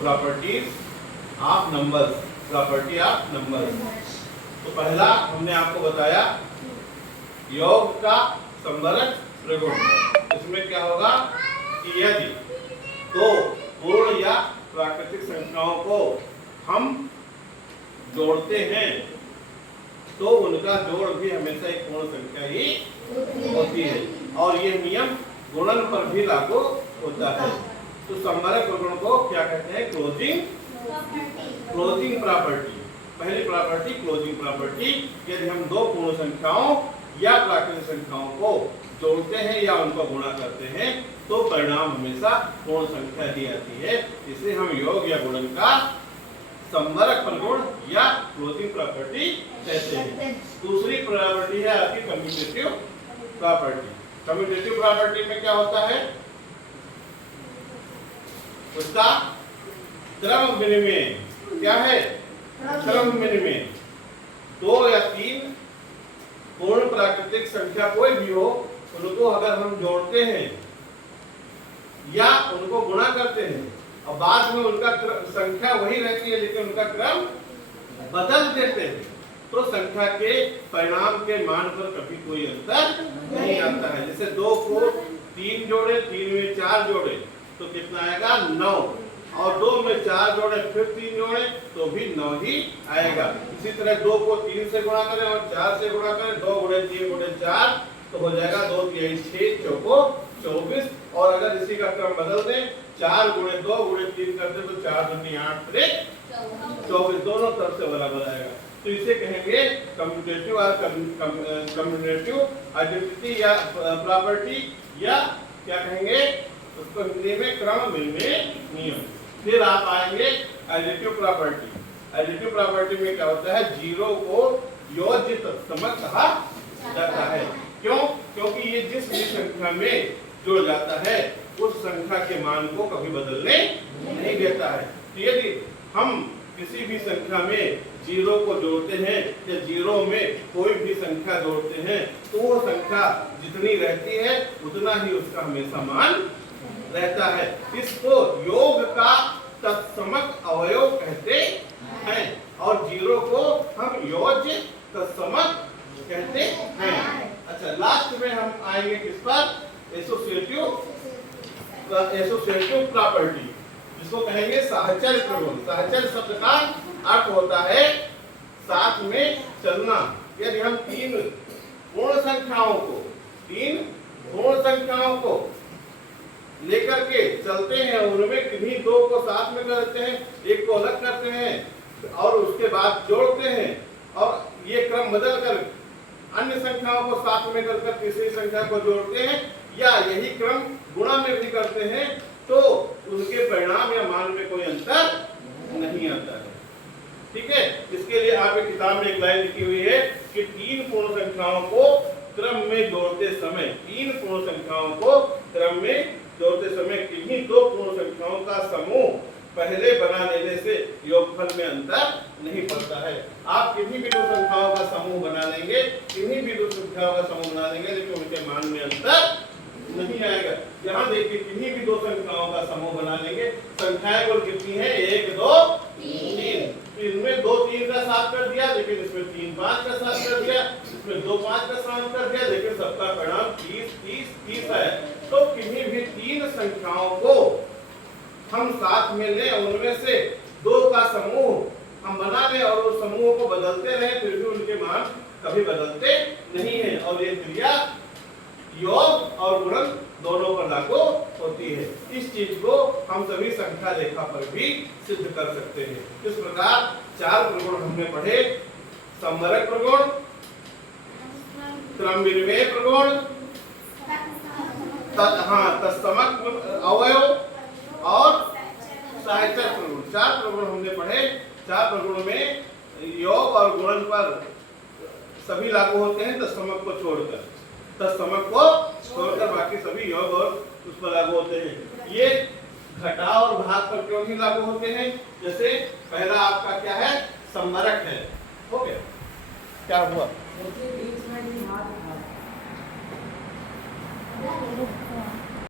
Properties of numbers, property of numbers. तो पहला हमने आपको बताया योग का संवरक प्रगुण। इसमें क्या होगा कि यदि दो पूर्ण या प्राकृतिक संख्याओं को हम जोड़ते हैं तो उनका जोड़ भी हमेशा एक पूर्ण संख्या ही होती है, और ये नियम गुणन पर भी लागू होता है। तो संवरक प्रगुण को क्या कहते हैं? Closing property. पहली प्रॉपर्टी क्लोजिंग प्रॉपर्टी। यदि हम दो पूर्ण संख्याओं या प्राकृतिक संख्याओं को जोड़ते हैं या उनको गुणा करते हैं तो परिणाम हमेशा पूर्ण संख्या ही आती है। इसे हम योग या गुणन का संवरक प्रगुण या क्लोजिंग प्रॉपर्टी कहते हैं। दूसरी प्रॉपर्टी है आपकी कम्यूटेटिव प्रॉपर्टी। कम्यूटेटिव प्रॉपर्टी में क्या होता है? उसका क्रम विनिमय। क्या है? क्रम विनिमय। दो या तीन पूर्ण प्राकृतिक संख्या कोई भी हो, उनको अगर हम जोड़ते हैं या उनको गुणा करते हैं और बाद में उनका संख्या वही रहती है लेकिन उनका क्रम बदल देते हैं तो संख्या के परिणाम के मान पर कभी कोई अंतर नहीं आता है। जैसे 2 को 3 जोड़े, 3 में 4 जोड़े तो कितना आएगा? 9। और 2 में 4 जोड़े फिर 3 जोड़े तो भी 9 ही आएगा। इसी तरह 2 को 3 से गुणा करें और 4 से गुणा करें, 2 गुणे 3 गुणे 4 तो हो जाएगा 2 3 6 चौको 24। और अगर इसी का क्रम बदल दें, 4 गुणे 2 गुणे 3 कर दे तो 4 दूनी 8 3 24, दोनों तरफ से बराबर आएगा। तो इसे कहेंगे कम्यूटेटिव और कम्यूटेटिव आइडेंटिटी या प्रॉपर्टी, या क्या कहेंगे उसको हिंदी में क्रम विनिमय नियम। फिर आप आएंगे एडिटिव प्रॉपर्टी। एडिटिव प्रॉपर्टी में क्या होता है? जीरो को योज्य तत्समक कहा जाता है। क्यों? क्योंकि ये जिस भी संख्या में जुड़ जाता है उस संख्या के मान को कभी बदलने नहीं देता है। तो यदि हम किसी भी संख्या में जीरो को जोड़ते हैं या जीरो में कोई भी संख्या जोड़ते हैं तो वो संख्या जितनी रहती है उतना ही उसका हमेशा मान रहता है। इसको योग का तत्समक अवयव कहते हैं और जीरो को हम योज्य तत्समक कहते हैं। अच्छा, लास्ट में हम आएंगे किस पर? एसोसिएटिव प्रॉपर्टी, जिसको कहेंगे साहचर्य प्रगुण। साहचर्य शब्द का अर्थ होता है साथ में चलना। यदि हम तीन पूर्ण संख्याओं को लेकर के चलते हैं, उनमें किन्हीं दो को साथ में करते हैं, एक को अलग करते हैं और उसके बाद जोड़ते हैं और ये क्रम बदल कर अन्य संख्याओं को साथ में कर तीसरी संख्या को जोड़ते हैं या यही क्रम गुणा में भी करते हैं तो उनके परिणाम या मान में कोई अंतर नहीं आता है। ठीक है, इसके लिए आपकी किताब में एक लाइन लिखी हुई है कि तीन पूर्ण संख्याओं को क्रम में जोड़ते समय किन्हीं दो पूर्ण संख्याओं का समूह पहले बना लेने से योगफल में अंतर नहीं पड़ता है। आप किन्हीं भी दो संख्याओं का समूह बना लेंगे, लेकिन उनके मान में अंतर नहीं आएगा। यहाँ देखिए, किन्हीं भी दो संख्याओं का समूह बना लेंगे, संख्याएं कुल कितनी है? 1 2 3। इनमें 2 3 का साथ कर दिया, लेकिन इसमें 3 5 का साथ कर दिया, इसमें 2 5 का साथ कर दिया, लेकिन सबका परिणाम 30 30 30 है। तो किन्हीं भी तीन संख्याओं को हम साथ में लें, उनमें से दो का समूह हम बना लें और उस समूह को बदलते रहे, फिर भी उनके मान कभी बदलते नहीं है। और ये क्रिया योग और गुणन दोनों पर लागू होती है। इस चीज को हम सभी संख्या रेखा पर भी सिद्ध कर सकते हैं। इस प्रकार 4 प्रगुण हमने पढ़े: संवरक प्रगुण, क्रम विनिमय प्रगुण, तत्समक अवयव और साहचर्य प्रगुण। 4 प्रगुण हमने पढ़े। 4 प्रगुण में योग और गुणन पर सभी लागू होते हैं, तत्समक को छोड़कर बाकी सभी योग और उस पर लागू होते हैं। ये घटाव और भाग पर क्यों नहीं लागू होते हैं? जैसे पहला आपका क्या है? संवरक है। हो गया, क्या हुआ?